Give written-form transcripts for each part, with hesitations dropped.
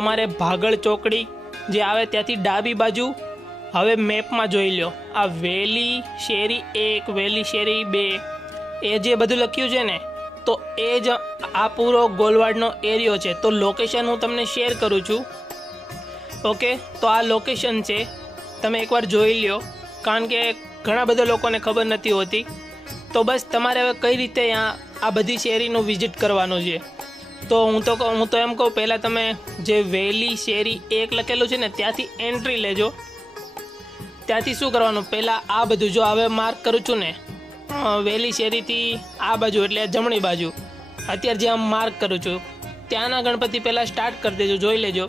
તમારે ભાગળ ચોકડી જે આવે ત્યાંથી ડાબી બાજુ હવે મેપમાં જોઈ લો, આ વેલી શેરી 1, વેલી શેરી 2 એ જે બધું લખ્યું છે ને, તો એ જ આ પૂરો ગોલવાડનો એરિયો છે। તો લોકેશન હું તમને શેર કરું છું। ઓકે, તો આ લોકેશન છે, તમે એકવાર જોઈ લ્યો, કારણ કે ઘણા બધા લોકોને ખબર નથી હોતી। તો બસ તમારે હવે કઈ રીતે આ બધી શેરીનું વિઝિટ કરવાનું છે, તો હું તો એમ કહું, પહેલાં તમે જે વેલી શેરી 1 લખેલું છે ને ત્યાંથી એન્ટ્રી લેજો। ત્યાંથી શું કરવાનું, પહેલાં આ બધું જો હવે માર્ક કરું છું ને, વેલી શેરીથી આ બાજુ એટલે જમણી બાજુ અત્યારે જે આમ માર્ક કરું છું ત્યાંના ગણપતિ પહેલાં સ્ટાર્ટ કરી દેજો, જોઈ લેજો।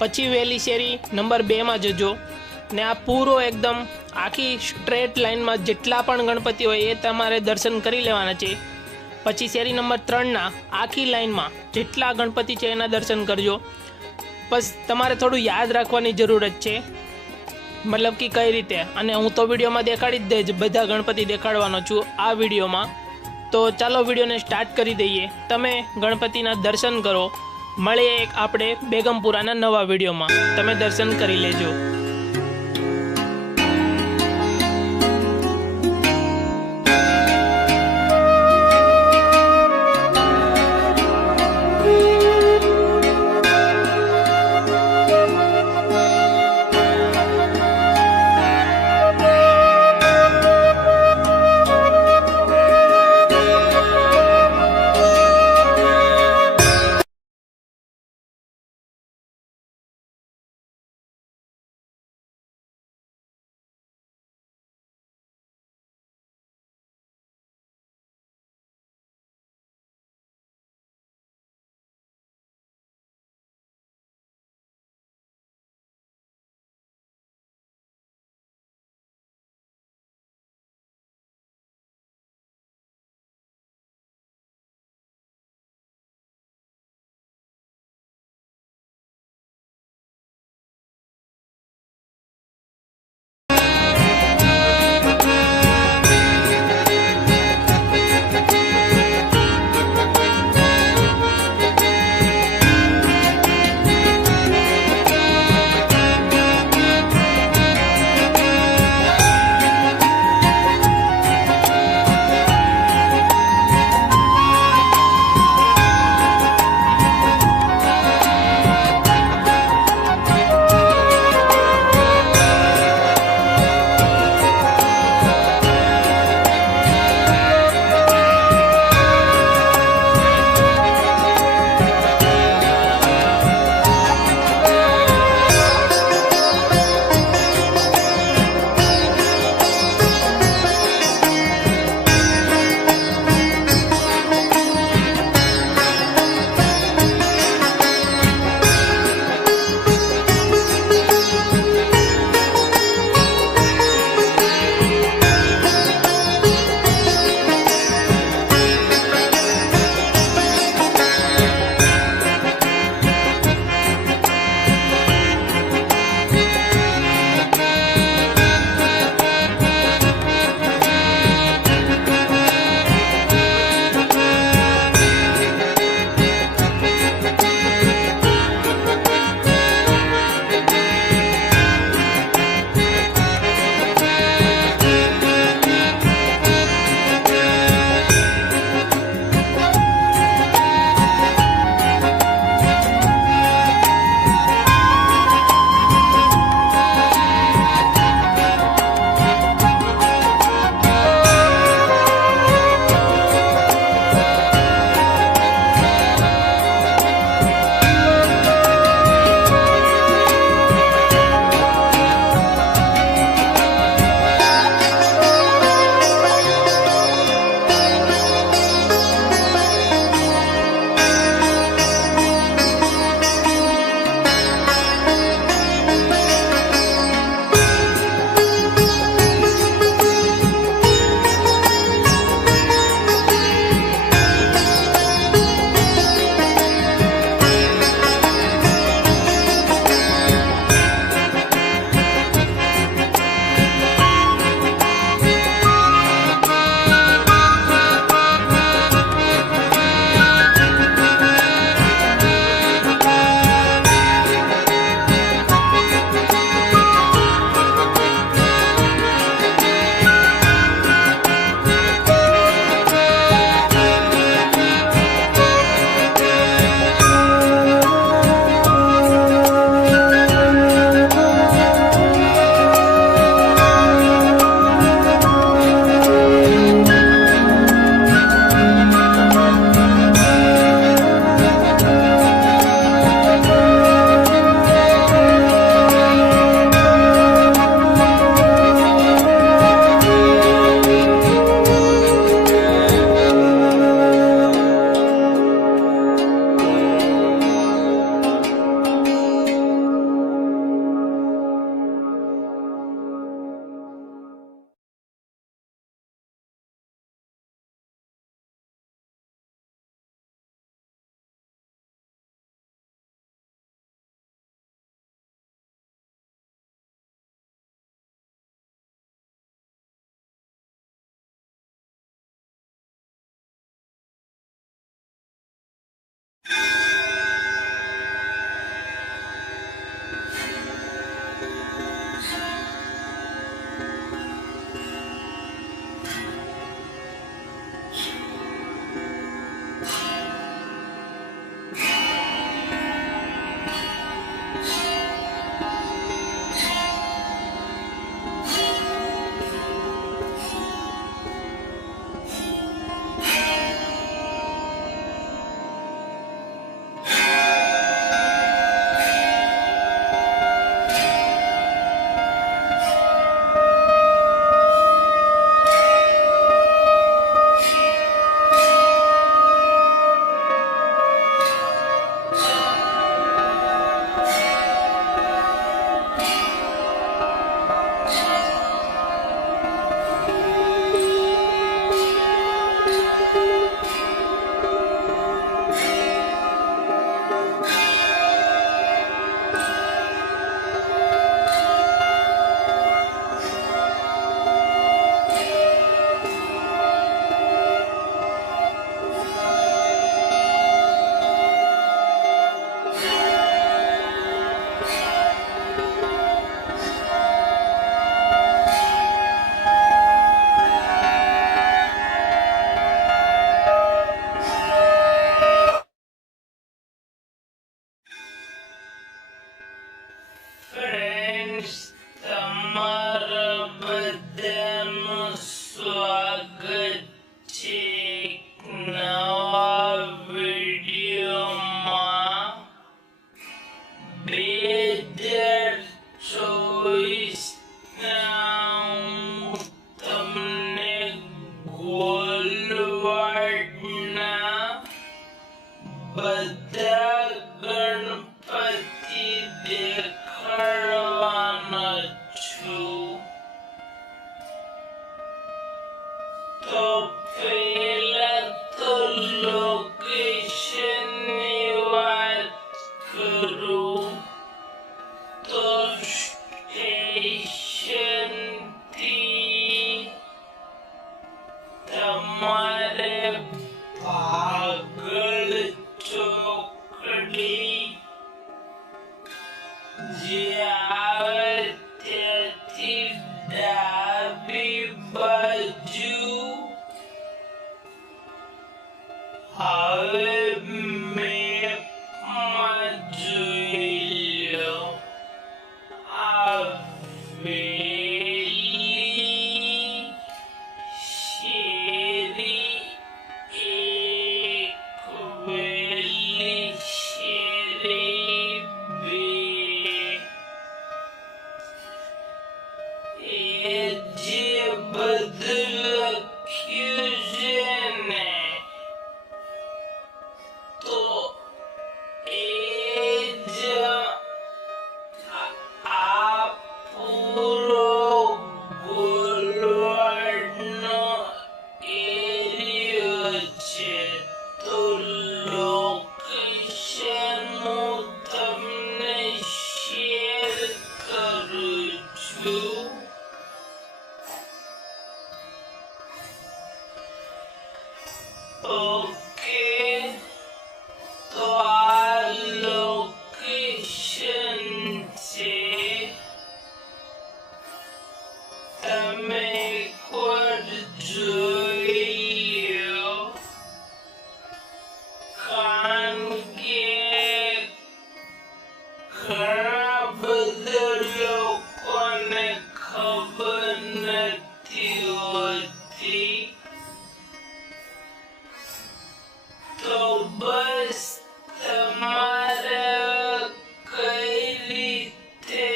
પછી વેલી શેરી નંબર 2માં જજો ને આ પૂરો એકદમ આખી સ્ટ્રેટ લાઇનમાં જેટલા પણ ગણપતિ હોય એ તમારે દર્શન કરી લેવાના છે। પછી શેરી નંબર 3ના આખી લાઇનમાં જેટલા ગણપતિ છે એના દર્શન કરજો। બસ તમારે થોડું યાદ રાખવાની જરૂરત છે, મતલબ કે કઈ રીતે, અને હું તો વિડીયોમાં દેખાડી જ દઈશ, બધા ગણપતિ દેખાડવાનો છું આ વિડીયોમાં। તો ચાલો વિડીયોને સ્ટાર્ટ કરી દઈએ, તમે ગણપતિના દર્શન કરો। મળીએ એક આપણે બેગમપુરાના નવા વિડીયોમાં, તમે દર્શન કરી લેજો। ફ્રેન્ડ્સ, તમારા બધાનું સ્વાગત છે એક નવા વિડીયોમાં. 2024ના હું તમને ગોલવાડના બધા ગણપતિ દેખાડવાનો છું. તો પહેલા તો લોકેશનની વાત કરું તો સ્ટેશનથી તમારે ભાગળ ચોકડી જે આવે ત્યાંથી ડાબી બાજુ હવે મેપમાં જોઈ લો. આ વેલી શેરી એક, વેલી શેરી બે, એ જે બધું લખ્યું છે ને તો એ જ આ પૂરો ગોલવાડનો એરિયો છે. તો લોકેશન હું તમને શેર કરું છું. ઓકે, તો આ લોકેશન છે. તમે એકવાર જોઈ લો, કારણ કે ઘણા બધા લોકોને ખબર નથી હોતી. તો બસ તમારે કઈ રીતે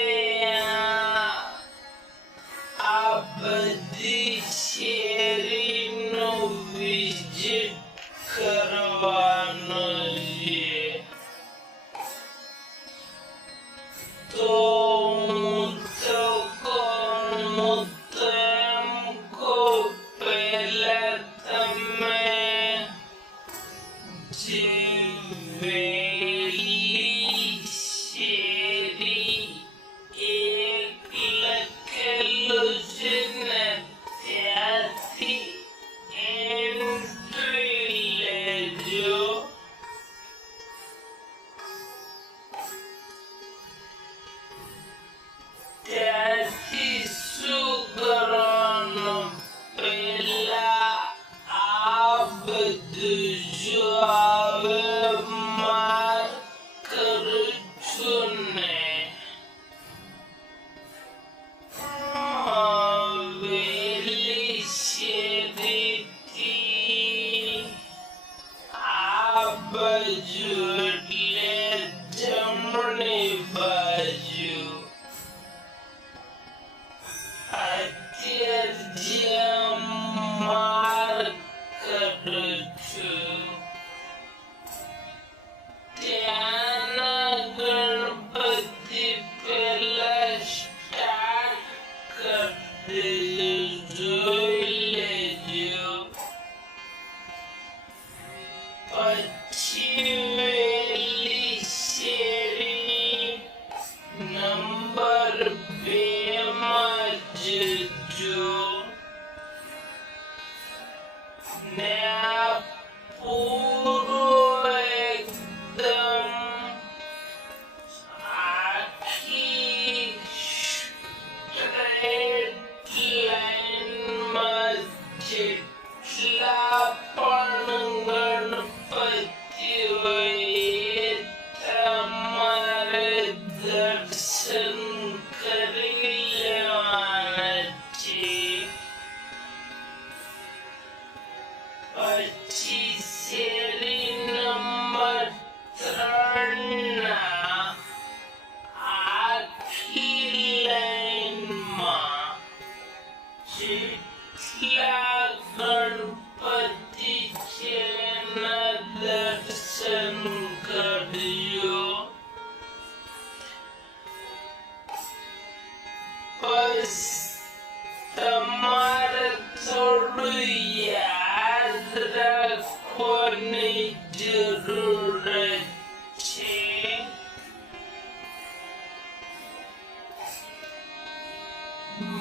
આ બધી શેરીનો વિઝિટ કરવાનો છે. તો હું તો કહું પહેલા તમે જે વેલી શેરી એક લખેલું છે ને ત્યાંથી એન્ટ્રી લેજો. ત્યાંથી શું કરવાનું, પહેલા આ બધું જો આવે માર્ક કરું છું ને, વેલી શેરીથી આ બાજુ એટલે જમણી બાજુ અત્યારે જ્યાં માર્ક કરું છું ત્યાંના ગણપતિ પહેલા સ્ટાર્ટ કરી દેજો, જોઈ લેજો. પછી વેલી શેરી નંબર 2 માં જજો ને આ પૂરો એકદમ આખી સ્ટ્રેટ લાઈનમાં જેટલા પણ ગણપતિ હોય એ તમારે દર્શન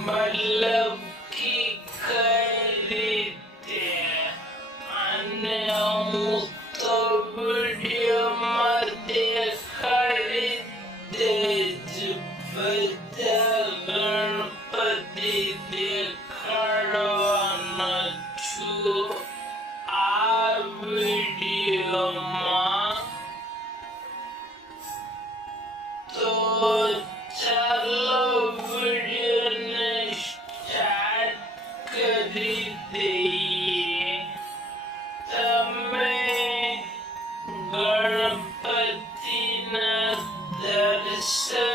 મતલબ કે કઈ રીતે? અને હું તો વિડીયોમાં દેખાડી દેજ બધા ગણપતિ દેખાડવાના છું આ વિડીયોમાં. તો ચાલો વિડીયોને સ્ટાર્ટ કરી દઈએ. તમે ગણપતિના દર્શન